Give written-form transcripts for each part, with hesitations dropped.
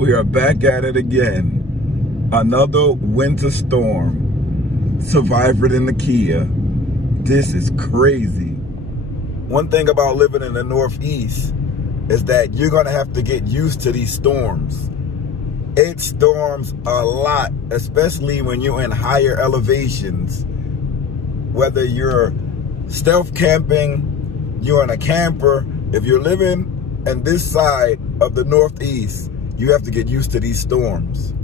We are back at it again. Another winter storm. Survivor in the Kia. This is crazy. One thing about living in the Northeast is that you're gonna have to get used to these storms. It storms a lot, especially when you're in higher elevations. Whether you're stealth camping, you're in a camper, if you're living in this side of the Northeast, you have to get used to these storms.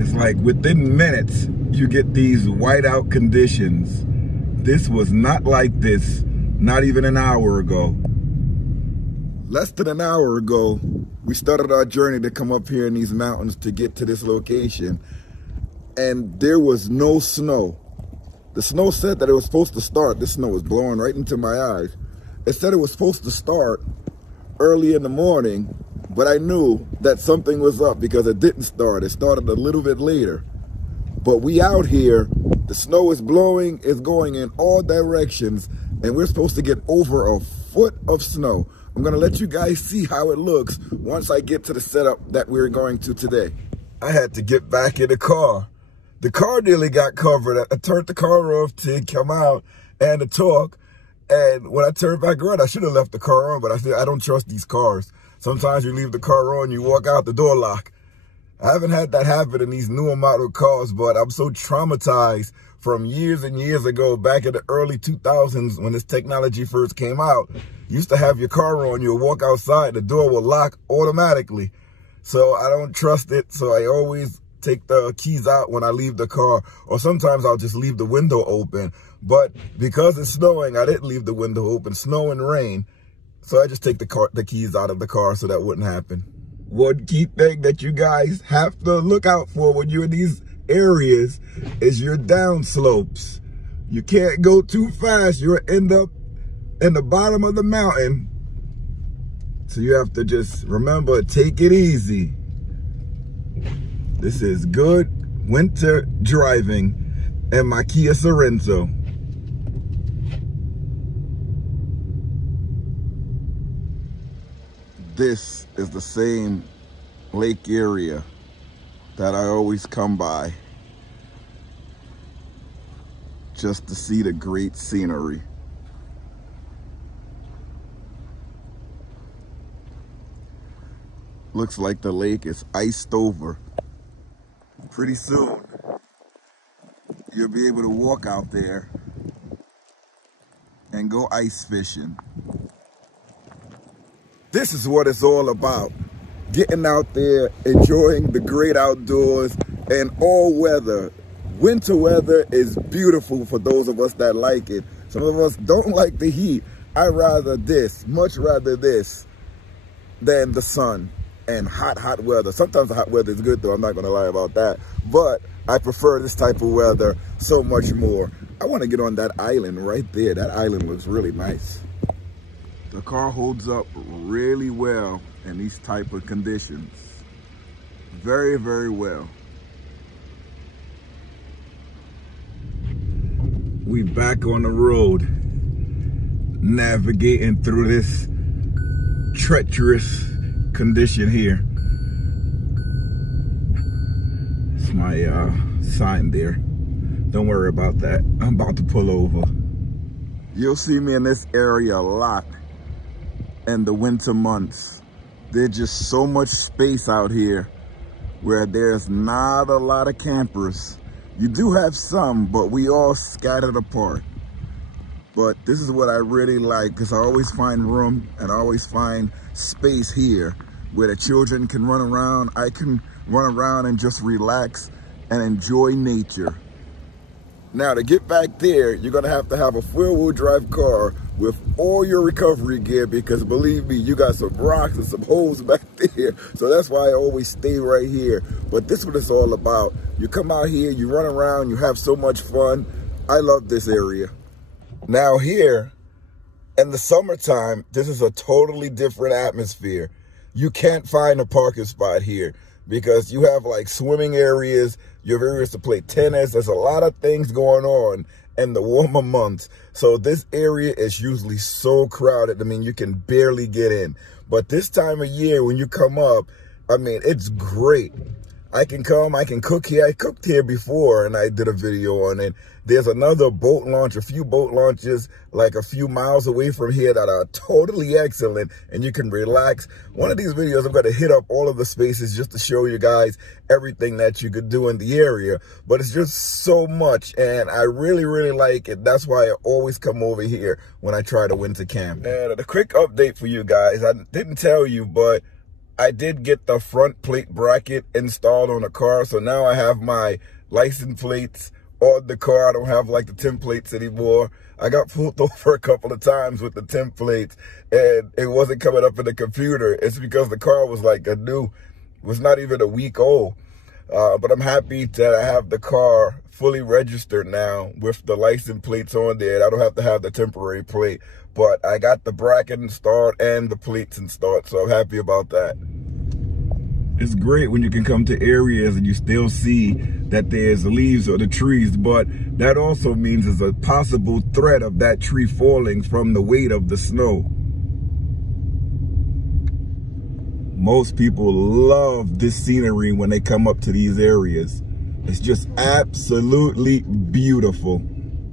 It's like within minutes, you get these whiteout conditions. This was not like this, not even an hour ago. Less than an hour ago, we started our journey to come up here in these mountains to get to this location, and there was no snow. The snow said that it was supposed to start. This snow was blowing right into my eyes. It said it was supposed to start early in the morning, but I knew that something was up because it didn't start. It started a little bit later. But we out here, the snow is blowing, it's going in all directions, and we're supposed to get over a foot of snow. I'm gonna let you guys see how it looks once I get to the setup that we're going to today. I had to get back in the car. The car nearly got covered. I turned the car off to come out and to talk. And when I turned back around, I should have left the car on, but I said, I don't trust these cars. Sometimes you leave the car on, you walk out, the door lock. I haven't had that happen in these newer model cars, but I'm so traumatized from years and years ago, back in the early 2000s when this technology first came out. You used to have your car on, you'll walk outside, the door will lock automatically. So I don't trust it, so I always take the keys out when I leave the car, or sometimes I'll just leave the window open. But because it's snowing, I didn't leave the window open, snow and rain. So I just take the keys out of the car so that wouldn't happen. One key thing that you guys have to look out for when you're in these areas is your down slopes. You can't go too fast. You'll end up in the bottom of the mountain. So you have to just remember, take it easy. This is good winter driving in my Kia Sorento. This is the same lake area that I always come by just to see the great scenery. Looks like the lake is iced over. Pretty soon, you'll be able to walk out there and go ice fishing. This is what it's all about. Getting out there, enjoying the great outdoors and all weather. Winter weather is beautiful for those of us that like it. Some of us don't like the heat. I rather this, much rather this than the sun and hot weather. Sometimes the hot weather is good though, I'm not gonna lie about that. But I prefer this type of weather so much more. I wanna get on that island right there. That island looks really nice. The car holds up really well in these type of conditions. Very, very well. We back on the road, navigating through this treacherous condition here. It's my sign there. Don't worry about that. I'm about to pull over. You'll see me in this area a lot in the winter months. There's just so much space out here where there's not a lot of campers. You do have some, but we all scattered apart. But this is what I really like, because I always find room and I always find space here where the children can run around. I can run around and just relax and enjoy nature. Now to get back there, you're gonna have to have a 4-wheel drive car with all your recovery gear, because believe me, you got some rocks and some holes back there. So that's why I always stay right here. But this is what it's all about. You come out here, you run around, you have so much fun. I love this area. Now here, in the summertime, this is a totally different atmosphere. You can't find a parking spot here because you have like swimming areas, you have areas to play tennis. There's a lot of things going on in the warmer months. So this area is usually so crowded. I mean, you can barely get in. But this time of year, when you come up, I mean, it's great. I can come, I can cook here. I cooked here before and I did a video on it. There's another boat launch, a few boat launches like a few miles away from here that are totally excellent and you can relax. One of these videos, I'm going to hit up all of the spaces just to show you guys everything that you could do in the area. But it's just so much and I really, really like it. That's why I always come over here when I try to winter camp. And a quick update for you guys. I didn't tell you, but I did get the front plate bracket installed on the car. So now I have my license plates on the car. I don't have like the templates anymore. I got pulled over a couple of times with the templates and it wasn't coming up in the computer. It's because the car was like was not even a week old. But I'm happy that I have the car fully registered now with the license plates on there. I don't have to have the temporary plate, but I got the bracket installed and the plates installed, so I'm happy about that. It's great when you can come to areas and you still see that there's leaves or the trees, but that also means there's a possible threat of that tree falling from the weight of the snow. Most people love this scenery when they come up to these areas. It's just absolutely beautiful.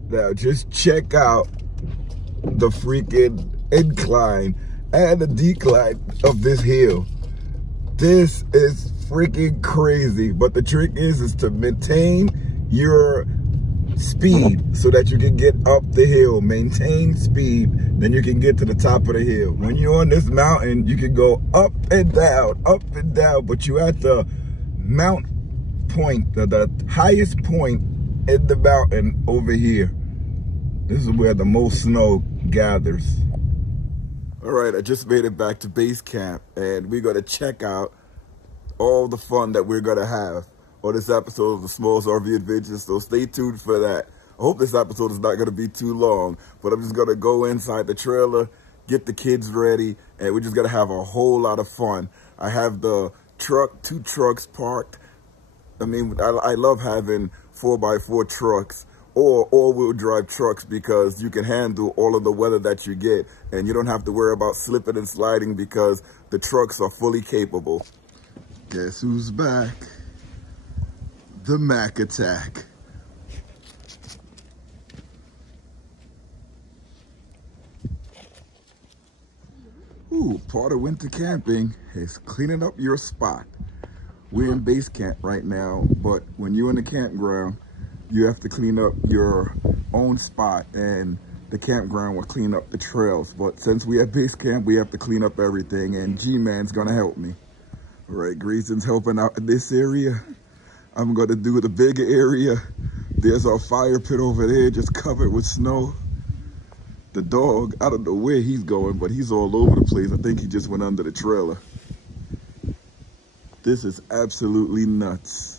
Now just check out the freaking incline and the decline of this hill. This is freaking crazy. But the trick is to maintain your speed so that you can get up the hill. Maintain speed, then you can get to the top of the hill. When you're on this mountain, you can go up and down, but you're at the mount point, the highest point in the mountain over here. This is where the most snow gathers. All right, I just made it back to base camp and we're gonna check out all the fun that we're gonna have on this episode of the Smalls RV Adventures, so stay tuned for that. I hope this episode is not gonna be too long, but I'm just gonna go inside the trailer, get the kids ready, and we're just gonna have a whole lot of fun. I have the truck, 2 trucks parked. I mean, I love having 4x4 trucks or all-wheel drive trucks because you can handle all of the weather that you get and you don't have to worry about slipping and sliding because the trucks are fully capable. Guess who's back? The Mac Attack. Ooh, part of winter camping is cleaning up your spot. We're in base camp right now, but when you're in the campground, you have to clean up your own spot and the campground will clean up the trails. But since we have base camp, we have to clean up everything and G-Man's gonna help me. All right, Grayson's helping out in this area. I'm gonna do the bigger area. There's our fire pit over there, just covered with snow. The dog, I don't know where he's going, but he's all over the place. I think he just went under the trailer. This is absolutely nuts.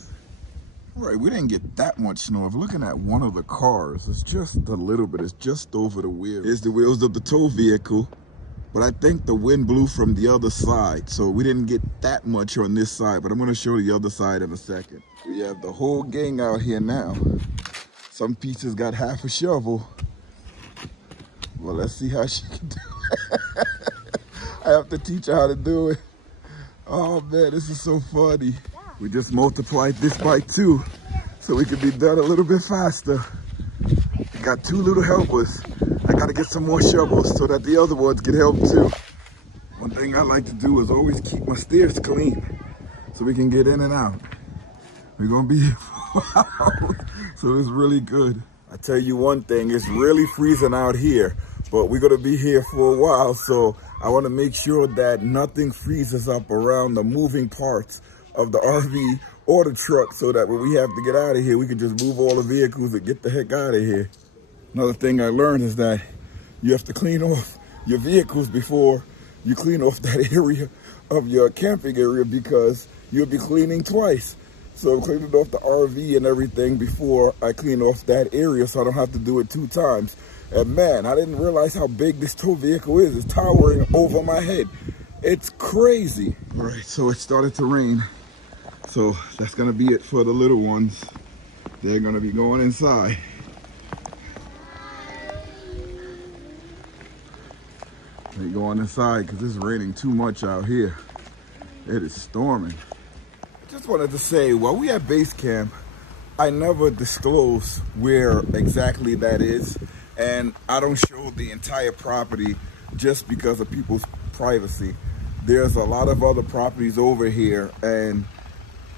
All right, we didn't get that much snow. If looking at one of the cars, it's just a little bit. It's just over the wheels. Here's the wheels of the tow vehicle. But I think the wind blew from the other side, so we didn't get that much on this side, but I'm gonna show you the other side in a second. We have the whole gang out here now. Some pieces got half a shovel. Well, let's see how she can do it. I have to teach her how to do it. Oh man, this is so funny. We just multiplied this by 2, so we can be done a little bit faster. We got 2 little helpers. I gotta get some more shovels so that the other ones can help too. One thing I like to do is always keep my stairs clean so we can get in and out. We're gonna be here for hours, so it's really good. I tell you one thing, it's really freezing out here, but we're gonna be here for a while, so I wanna make sure that nothing freezes up around the moving parts of the RV or the truck so that when we have to get out of here, we can just move all the vehicles and get the heck out of here. Another thing I learned is that you have to clean off your vehicles before you clean off that area of your camping area because you'll be cleaning twice. So I'm cleaning off the RV and everything before I clean off that area so I don't have to do it 2 times. And man, I didn't realize how big this tow vehicle is. It's towering over my head. It's crazy. All right, so it started to rain. So that's gonna be it for the little ones. They're gonna be going inside. They going inside because it's raining too much out here. It is storming. Just wanted to say, while we at base camp, I never disclose where exactly that is, and I don't show the entire property just because of people's privacy. There's a lot of other properties over here, and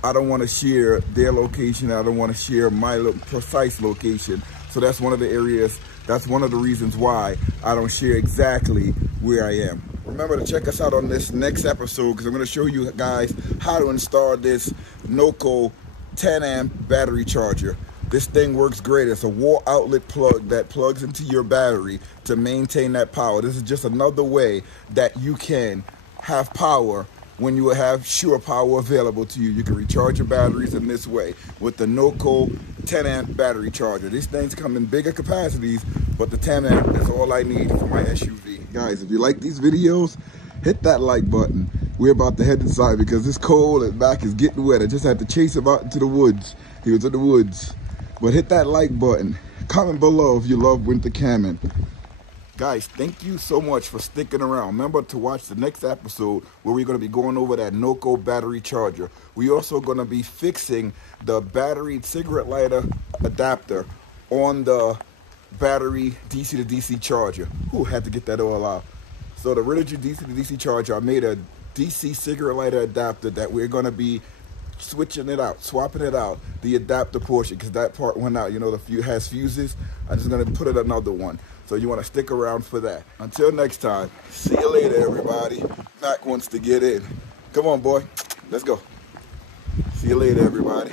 I don't want to share their location. I don't want to share my precise location. So that's one of the areas, that's one of the reasons why I don't share exactly where I am. Remember to check us out on this next episode, because I'm going to show you guys how to install this NOCO 10 amp battery charger. This thing works great. It's a wall outlet plug that plugs into your battery to maintain that power. This is just another way that you can have power when you have sure power available to you. You can recharge your batteries in this way with the NOCO 10 amp battery charger. These things come in bigger capacities, but the 10 amp is all I need for my SUV. Guys, if you like these videos, hit that like button. We're about to head inside because it's cold and back is getting wet. I just had to chase him out into the woods. He was in the woods. But hit that like button. Comment below if you love winter camping. Guys, thank you so much for sticking around. Remember to watch the next episode where we're going to be going over that NOCO battery charger. We're also going to be fixing the battery cigarette lighter adapter on the battery DC to DC charger. Who had to get that all out? So the Renogy DC to DC charger, I made a DC cigarette lighter adapter that we're going to be switching it out, swapping it out, the adapter portion, because that part went out. You know, has fuses. I'm just going to put it another one. So you want to stick around for that. Until next time, see you later, everybody. Mac wants to get in. Come on, boy. Let's go. See you later, everybody.